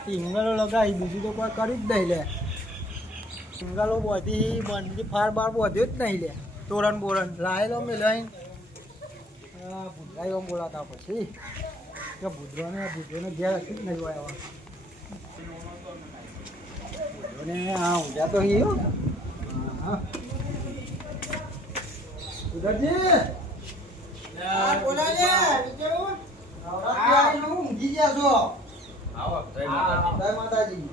બાકી ઇંગલો લગાવી બીજું તો કોઈ કરી જ નહીં લે. ઇંગલો બધી બંધી ફાર બાર બધ્યો જ નહીં લે. તોરણ બોરણ લાયેલો મેં લઈને ભૂતરાઈ બોલાતા પછી કે ભૂતરોને ઘેર હતી જ નહીં હોય. ભૂતરોને હા ઊંઝા તો હિયો. હા ઉદરજી બોલાજે કેવું ઊંઘી ગયા છો? જય માતાજી.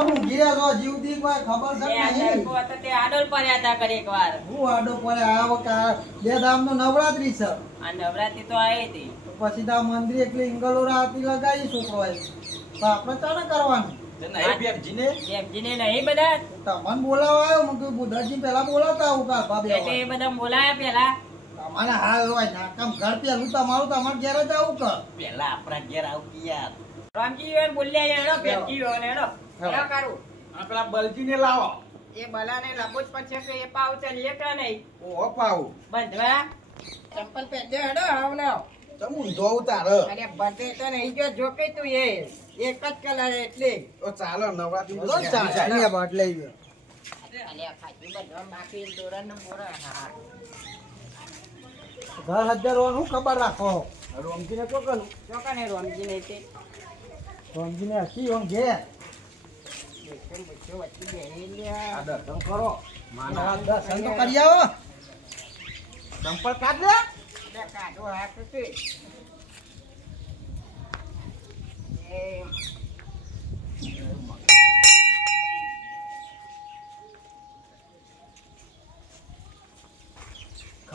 ઊંઘી રહ્યા છો? જીવતી કોઈ ખબર છે નહીં? આડોલ પડ્યા હતા કરી એક વાર. હું આડો પડ્યા? બે ધામ નો નવરાત્રી છે. આ નવરાત્રી તો આવી હતી. પછી તો મંદિર એકલી ઇંગલો રાતી લગાવી છોકરો તો આપણે ચાલે કરવાનું. બેમજીને નહીં બધા તમને બોલાવા આવ્યો હું બુધાજી પેલા બોલાવતા આવું એટલે એ બધા બોલાયા પેલા. તમારે હાલ હોય નાકામ ઘર પેલું તમારું તમારે ઘેર જ આવું કર. પેલા આપણા ઘેર આવું યાર. રામજી બોલ્યા હેડો બેમજી હેડો હેડો કરું. પેલા બલજીને લાવો. એ બલાને લાવો જ પછી કે એ પાવ છે લેતા નહીં. ઓહો પાવ બંધવા ચંપલ પહેરજો હેડો આવનો. તમ ઊંધો ઉતાર. અરે બંધે તો નહીં જો જોકે તું એ એક જ કલર એટલે. ઓ ચાલો નવરાત્રી બોલો ચાલીયા બાટ લઈ ગયો. અરે ખાજી બધો બાકી દોરણ નો મોરા. હા ઘર હજાર ખબર રાખો. રોમજી ને કોકલું ચોકાને રોમજી નહીં તે રોમજી ને હસી ઓમ ઘેર દર્શન કરો. દર્શન તો કરી આવો. ચંપલ કાઢ લે. કાઢો હાથ છે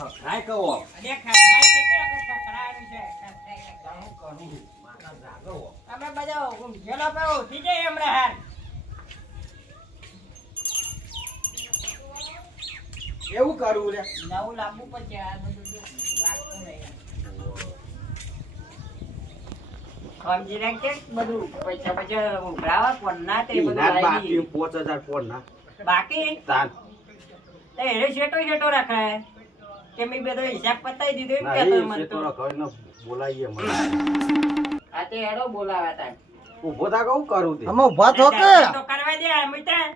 ખખરાય કહો. અરે ખાય છે કે ખખડાયું છે હું કરું મારા જાગો. અમે બધા ઊંઘેલો પે ઉઠી જાય હમણાં હાલ. એવું કરું રે. નવું લાવવું પડશે આ બધું લાગતું નહીં. સમજી કે બધું પૈસા પૈસા ઉઘરાવા કોણ ના તે બધું બાકી 5000 કોણ ના બાકી તાન તે એને શેટો રાખાય કે મેં બધો હિસાબ પતાવી દીધો એમ ના કહેતો એ મને તો કઈને બોલાઈએ મને. આ તે હેડો બોલાવા તા ઊભો થા કહું કરું તે. અમે ઉભા થો કે તો કરવા દે અમિતા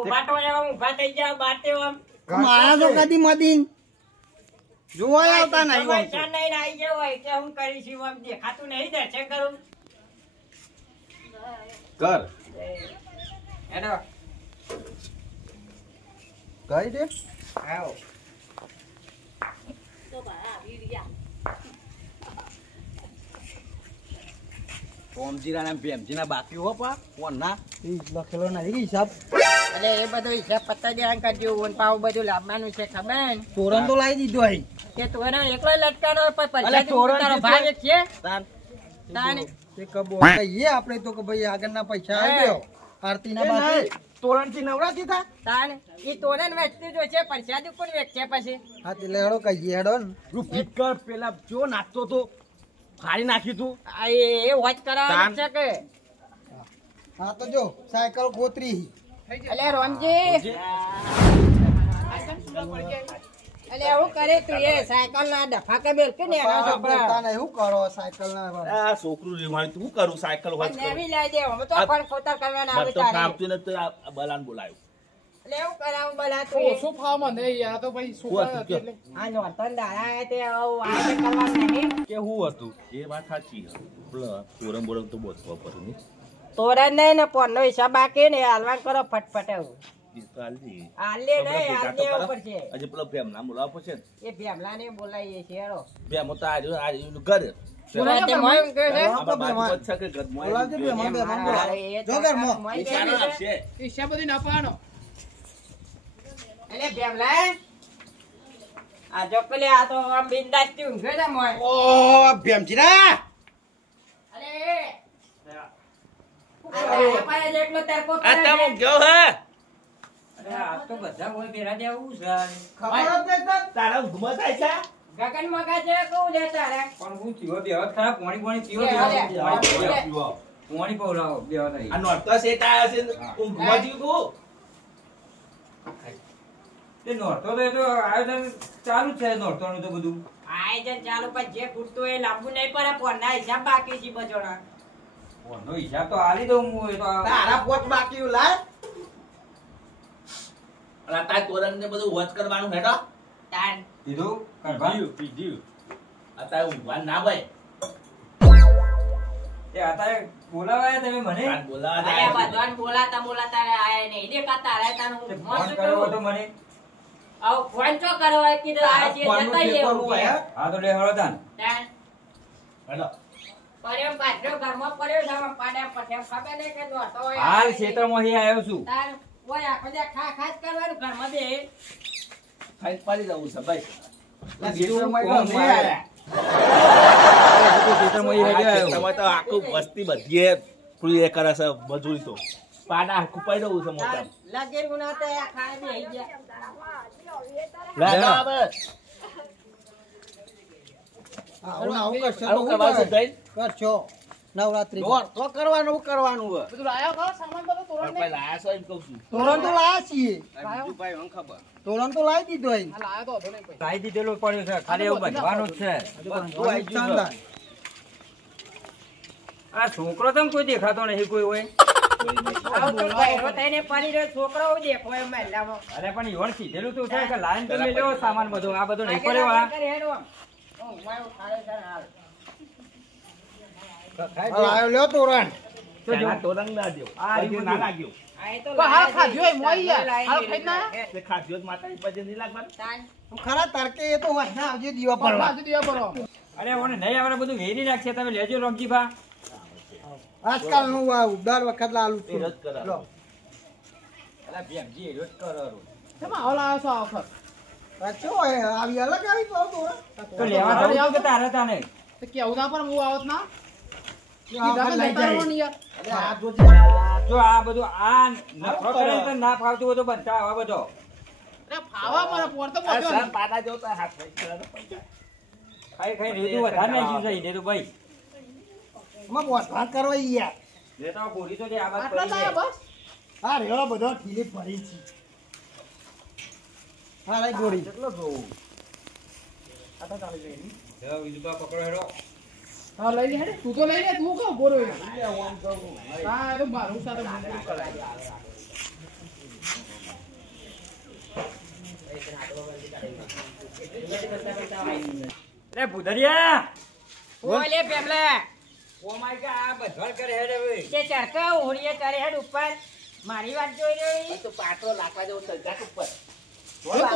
ઉભા તો એવા ઉભા થઈ જાવ બાતે આમ મારા તો કદી મદી જોવા આવતા નહીં હોય. નહીં આવી ગયો હોય કે હું કરીશું આમ દેખાતું નહીં દર્શન કરું કર હેડો કઈ દે આવો ઓમજીરા ને ભેમજીના બાકી હો પા કોણ ના લખેલો નહીં હિસાબ. એટલે એ બધો હિસાબ પત્તા દેવાન કરજો ઓન પાવ બધું લાવવાનું છે ખબર તોરણ તો લાવી દીધો અહીં. કે તું એનો એકલો લટકાનો અલે તોરણ તારો છે ભાગ એક છે તાન તાને તે કબો કહીએ આપણે તો કે ભાઈ આગળના પૈસા આવ્યો આરતીના બાકી. તોરણ થી નવરાત્રી થા તાને ઈ તોરણ વેચતી જો છે પરસાદી કોણ વેચે પછી હા તે લેડો કહીએ હેડો ને. તું ફિકર પેલા જો નાચતો તો ફાડી નાખી તું. આ એ વોચ કરાવવાનું છે કે હા તો જો સાયકલ ગોતરી. અલે રોમજી અલે એવું કરે તું એ સાયકલ ના ડફા કે બેલ કે ને એના છોકરા તાને શું કરો સાયકલ ના આ છોકરું રેવાણી તું કરું સાયકલ હોય નેવી લઈ દે અમે તો પણ ખોતર કરવાના આવે તો તારે કાપતું ને તો આ બલાન બોલાયો. એટલે એવું કરાવું બલા તું ઓછું ફામ મને યાર તો ભાઈ છોકરા હતી એટલે આ નોતન દાડા તે આવું આ કરવાનું નહીં કે હું હતું એ વાત સાચી તોરણ બોરમ તો બહુ ખબર નહીં. તોરણ નહીં ને પોનનો હિસાબ બાકી ને હાલવાન કરો ફટફટ એવું હાલે નહીં હાલ દેવું પડશે આજે પેલો ભેમ ના બોલાવો પડશે ને. એ ભેમલા ને બોલાવીએ છીએ હેડો ભેમો તો આજુ ઘર સુરતે મોય કે છે આપણા બાજુ વચ્ચે કે ઘર મોય બોલાવજે બે માં બે માં બોલાવ. એ જો ઘરમાં. મોય કે ઈશાનો છે આપશે. ઈચ્છા બધી ના પાડો એટલે ભેમલા આ જો પેલે આ તો આમ બિંદાસ થી ઊંઘે છે મોય ઓ ભેમજીરા અરે આ પાયા જેટલો તરકો આ તમ ગયો હે અરે આ તો બધા કોઈ બેરા દેવું છે ખબર જ નહીં તારા ઊંઘમાં થાય છે. ગગન મગા છે કહું લે તારે પણ હું થયો બે હાથ ખરાબ પાણી પીવો પાણી પવડાવો બે હાથ આ નોરતો સેટ આયો છે ઊંઘમાં જીવું તે નોરતો તો એ તો આયોજન ચાલુ છે નોરતોનું તો બધું આયોજન ચાલુ પણ જે ખૂટતું એ લાંબુ નહીં પડે પણ ના હિસાબ બાકી છે બચોડા ઓનો હિસાબ તો આલી દઉં હું એ તો તારા પોચ બાકી લાય અલા તાર તોરણ ને બધું વોચ કરવાનું હેડો તાન કીધું કરવા અત્યારે ઊંઘવા ના ભાઈ એ અત્યારે બોલાવાયા તમે મને કાન બોલાવા અરે જાય બધવાન બોલાતા આયા નહીં દેખાતા આયા તાનું તે મસ્ત ફોન કર્યો હતો કરું મને આવ ફોન તો કરો કીધું આયા છે ફોનનું જતા જે એવું કરવું હોય, હે? હા તો લે હળો તાન તાન હેડો પડ્યો પાછો ઘરમાં પડ્યો છે આમાં પાડ્યા પછી ખબર નહીં કે દોડતો હોય હાલ ક્ષેત્રમાંથી આવ્યો છું તાન ઓય આખો દે ખાસ કરવાનું ઘરમાં બે ખાઈ પાડી દઉં છે ભાઈ ક્ષેત્રમાં કોણ નહીં આયા. ક્ષેત્રમાંથી આવ્યો તમે તો આખું વસ્તી બધીએ પૂરી એ કરે છે મજૂરી તો પાડા કુપાઈ દઉં છે મોટા લગીર ગુના તે ખાઈ બેહી ગયા લાગા આવે આવું કરશો તો આવું હું કરવાનું કરે? જઈને કરશો નવરાત્રી તો કરવાનું હોય બધું લાયો ખરો સામાન બધો તોરણ પણ ભાઈ લાયા છો એમ કહું છું તોરણ તો લાયા છીએ લાયો તોરણ તો લાવી દીધો અહીં. આ લાયો તો હતો નહીં ભાઈ લાવી દીધેલું પડ્યું છે ખાલી એવું બધવાનું જ છે બધું આઈ ગયું શાનદાર. આ છોકરો તમ કોઈ દેખાતો નહીં કોઈ હોય આવ તો બહેરો થઈને પડી રહ્યો છોકરો દેખો એમ મહિલામાં અરે પણ ઈવન કીધેલું તો છે કે લાઈન તો મેલ્યો સામાન બધું આ બધું નહીં પડ્યો આ લાવ્યો લ્યો તોરણ. તો જો પેલા તોરણ ના દ્યો. આ પછી ના લાગ્યો પણ હાલ ખાધ્યો એ મોઈ યાર હાલ ખાઈ ના તે ખાધ્યો જ માતા પછી નહીં લાગવાનું ખરા તડકે એ તો વધના આવજે દીવા પણ પડવા. બાજુ દિયા બરો અરે ઓને નહીં આવડે બધું વેરી નાખશે તમે લેજો રમજીભા આજકાલનું આ દર વખત લાલું એ છું. રદ કરાવો. લો. અલા ભેમજી એરો જ કરો કેમાં હાલ આયો છો આ વખત આ ચો હે, આવી અલગ આવી ગયો તોરણ. તો લેવા તો જાવ કે તારે તાને તો કેવું ના પર હું આવત ના આ કીધા લઈ કે જાય. નહીં યાર અરે આ જોજે. જો આ બધું આ નફરો કરે તો ના ફાવતું હોય તો બનતા આવા બધો અરે ફાવા મને પોર તો આ મોટ્યો સર પાડા જો તો હાથ ભાઈ સર ખાઈ ખાઈ રેતું વધારે નાખ્યું છે એને તો ભાઈ એમાં બોસભાત કરવા ઈ યાર. એ તો બોલી તો દે આ વાત આટલા પડી લાયા જાય. બસ આ રેવા બધો ઠીલી ભરી છે. હા રાઈ ગોળી. કેટલો જોવું લ્યો વિજુબા પકડો હેડો હા લઈ લે હેડે તું તો લઈ લે તું કહો બોરો હા એ તો મારું સાથે મુંગરું કરાય લે ભૂદરિયા ઓલે પેપલા ઓ માય ગોડ આ બધળ કરે હેડે હવે તે ચરકા ઉહરીએ તારે હેડ ઉપર મારી વાત જોઈ રહ્યો તો પાટલો લાકવા જેવો સજાક ઉપર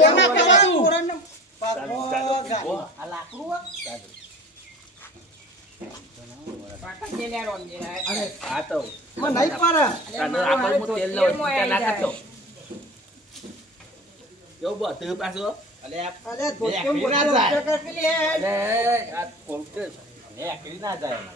એમાં પેલા તોરણને પાકો ગાડી. આ લાકડું હે? પાકા લે રોમ દે અરે આ તો એમાં નહીં પાડે. કાનો આપણે હું તેલ લાવું ત્યાં ના કરતો કેવું બો તે પાછો અલે આ અરે ધોતિયો એકલી ના મોટો જાય. ચક્કર પેલી હે. અલે આ કોલકે લે એકલી ના જાય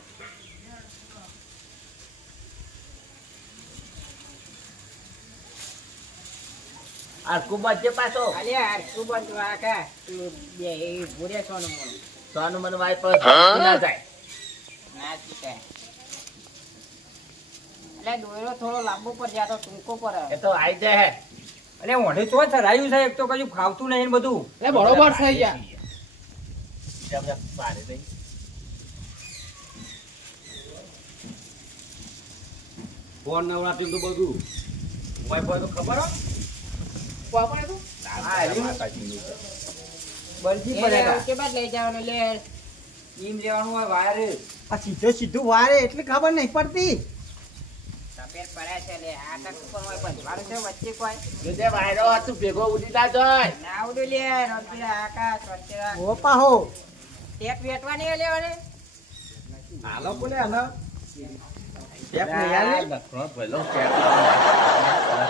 આ કુબા જે પાછો અલે યાર તું બંધ વાકા તું બે ભૂરે સોનું મોનું સોનું મન વાય પર ના જાય ના ચીકે અલે દોરો થોડો લાંબો પર જાતો ટૂંકો પર એ તો આઈ જાય હે અલે ઓઢે તો ચરાયું છે એક તો કશું ખાવતું નહીં ને બધું એ બરોબર થઈ ગયા જબ જબ પાડે નહીં ફોન નવરાત્રી તો બધું મોય પર તો ખબર હો પાપા તો આ માતાજીનું છે. બરજી એ પડે કે બાદ લઈ જવાનું લે ઈમ લેવાનું હોય વાયર આ સીધું વારે એટલી ખબર નહીં પડતી. સફેદ પડ્યા છે લે આ તક ઉપર હોય બંધવાનું છે વચ્ચે કોઈ જો તે વાયરો હતું ભેગો ઉડી ના જાય ના ઉડું લે રમતી આકાશ વચ્ચે રાખ. ઓ પાહો. ટેપ વેટવાની લેવાની હાલો કોને હાલો. ટેપ નહીં આલે. નખરો ભલો કેપ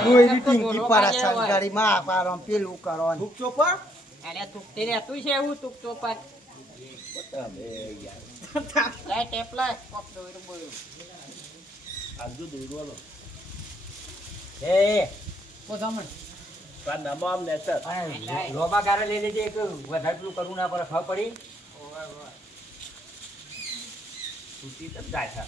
હું એની ટીંકી પર આ સંગાડીમાં આ પાડો, પેલું કરો ને. ભૂખજો પર. અરે તુકતી રહેતું છે એવું તુકતો પર તમે યાર લે ટેપ લે કોક દોરું બોલું આજુ દોડવાનો એ પોસામણ કા નમામ નેતર લોબા ગારે લઈ લેજે એક વધારે પેલું કરવું ના પડે ખબર પડી છૂટી તો જાય છે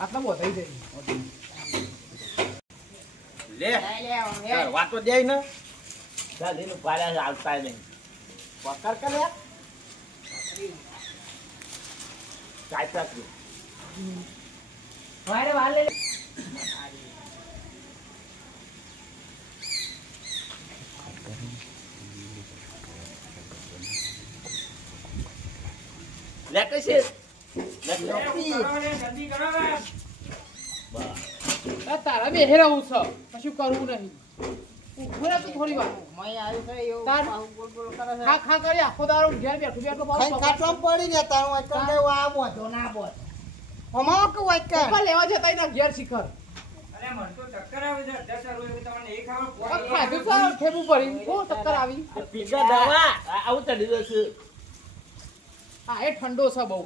આટલા બહુ થઈ જાય લે લઈ લે હવે. વાતો દે ને દાદીનું પાડ્યા આવતા નહીં પકડ કર યાર કાઈ પ્રાપ્ત વારે વાલે લે કશે જલ્દી કરો ને. તારા બેહે રહું છે કશું કરવું નહીં ઉભો રહે તું થોડી વાર મય આવ્યું છે એવું તાર- આવું બોલ બોલ કરે છે ખા ખા કરી આખો દાડો ઘેર બેઠું બેઠું બહુ ખાઈ ખાટલામાં પડી ને તારું આ કંડે આ બોધો ના બોધ અમારો કે વાક્ય ઉપર લેવા જતા એના ઘેર શિખર અરે મને તો ચક્કર આવે છે. 10 રૂપિયા તમને એ ખબર આ ખાધું છે ઠેબુ પડી બહુ ચક્કર આવી પીઝા દવા આવું ચડી ગયું છે આ એ ઠંડો છે બહુ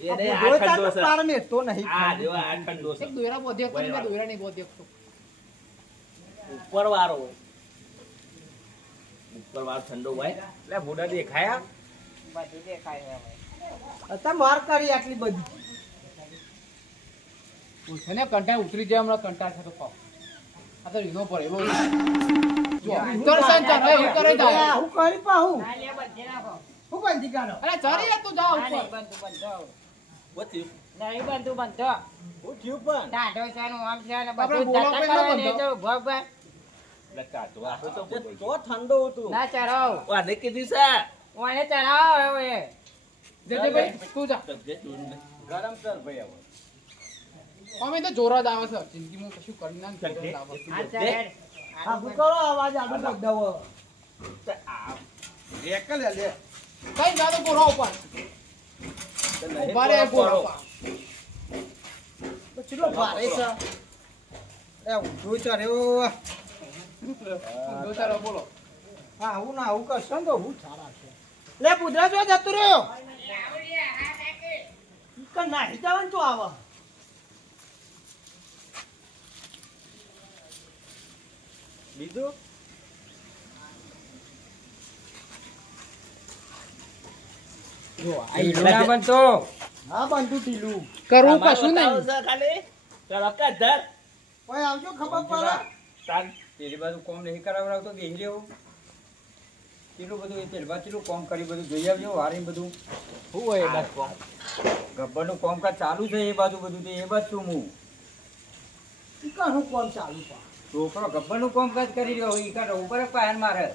એને આ ઠંડો છે પાર મે તો નહીં આ દેવા આ ઠંડો છે એક દોયરા બોધ્યો તો મેં દોયરા નહીં બોધ્યો તો ઉપર વાળો ઠંડો હોય એટલે ભૂડા દેખાયા બધું દેખાય હવે અત્યારે માર કરી આટલી બધી છે ને કંટાળ ઉતરી જાય હમણાં કંટાળ છે તો પાવ આ તો રીનો પડે એવો જો ઉતર સંચાર હવે હું કરે જાય હું કરી પાહું ના લે બધે નાખો હું બંધી કાઢો અરે ચરી તું જા ના, નહીં ઉપર બંધુ બંધો વચ્ચે નહીં બંધુ બંધો હું થયું પણ ટાઢો છે ને આમ છે ને આપણે બધું બોલો જતા પેલા કરો ને બંધો. તો ભગવાન લકાતો આ તો ઠંડો હતું ના ચરાવ વાને કીધી છે ઓને ચરાવ હવે જેજે ભાઈ તું જા ગરમ સર ભાઈ હવે અમે તો જોરા જ આવે છે જિંદગીમાં કશું કરી ના જોરા જ આવે આ ચરાવ હા હું કરો અવાજ આડું બગડાવો એકલ લે કઈ જા તો ગોરા ઉપર ઉભા રે ગોરા ઉપર તો ચલો ભારે છે એ ઉઠું ચર્યો દો ચાલો બોલો હા હું ના હું કરશો ને તો હું સારા છે લે પુદરા જો જતો રહ્યો કે નાહી જવાનું તો આવા બીજું ઢીલું ના બનતો. હા બંધુ ઢીલું કરવું કશું નહીં ખાલી ચાલો કા ધર ઓય આવજો ખબર પડે તાન પેલી બાજુ કોમ નહીં કરાવડાવતો બેહી રહેવું. કેટલું બધું એ પેલી બાજુ કેટલું કોમ કરી બધું જોઈ આવજો વારી બધું શું હોય બસ કોમ ગબ્બરનું કામકાજ ચાલુ છે એ બાજુ બધું તે એ બાજુ છું હું. ઈ કાનું કોણ ચાલુ છે છોકરો ગબ્બરનું કામકાજ કરી રહ્યો ઈ કાઢો ઉપર જ પાયન મારે.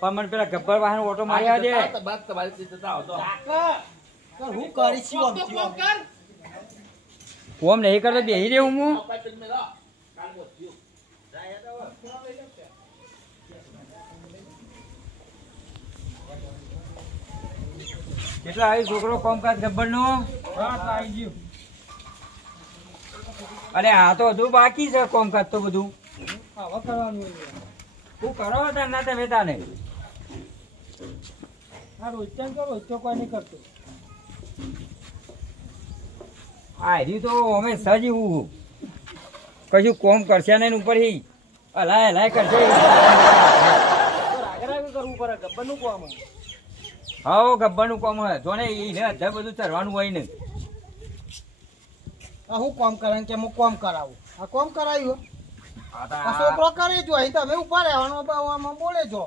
પણ મને પેલા ગબ્બર વાહન ઓટો મારી આવજે. બાદ તમારી રીતે જતા આવતો તો હું કરી છું કોક આમથી કોક કર કોમ નહીં કરતો બેહી રહેવું હું. કેટલા આવ્યું છોકરો કામકાજ ગબ્બરનું? અરે આ તો હજુ બાકી છે કામકાજ તો બધું. આવા કરવાનું તું કરો તાર ના તમે તાને. આ રોજ કરો તો કોઈ નહીં કરતો આ હરી તો અમે સજીવું કશું કોમ કરશે ને ઉપરથી હલાય હલાય કરશે. આગળ કરવું પડે ગબ્બરનું કોમ હાઉ ગબ્બરનું કોમ હોય જોને એને અધર બધું ચરવાનું હોય ને. આ હું કોમ કરે કે હું કોમ કરાવું આ કોમ કરાયું આ તો આ છોકરો કરે જો અહીં તમે ઉભા રહેવાનું આમાં બોલે છો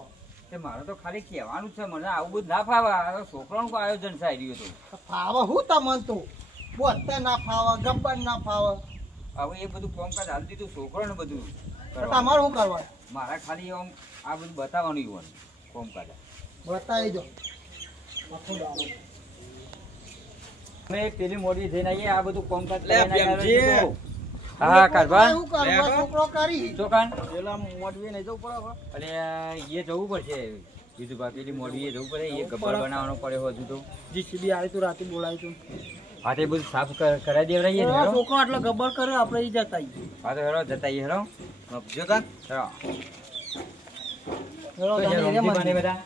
તે મારે તો ખાલી કહેવાનું છે મને આવું બધું ના ફાવે. આ તો છોકરાનું કોઈ આયોજન સાઈ રહ્યું હતું. ફાવે હું તમને તો બોતે ના ફાવે ગબ્બર ના ફાવે હવે એ બધું કામકાજ હાલ દીધું છોકરાને બધું તો કરવાનું. તમારે શું કરવાનું મારા ખાલી આમ આ બધું બતાવવાનું એવું કામકાજ. બતાવી દો આખો દાડો અમે પેલી મોડી જઈને આવીએ આ બધું કામકાજ લે, કરીને પ્રેમજી. આવ્યા છીએ. હા કાઢવા શું કરવા છોકરો કરી ચોકાન પેલા મોડવી નહીં જવું પડે અરે એ જવું પડશે બીજું બા પેલી મોડવી એ જવું પડે એ ગબ્બર બનાવવાનો પડે હજુ તો. જીસીબી આવી તું રાતે બોલાવી તું હા તે બધું સાફ કરાવી દેવડાવીએ ને હેરો. છોકરો આટલો ગબ્બર કર્યો આપણે ઈ જતા આવીએ. હા તો હેરો જતા આવીએ હેરો. જો તાન હેરો. હેલો, તો છે તમે રોમજી મને- બને બધા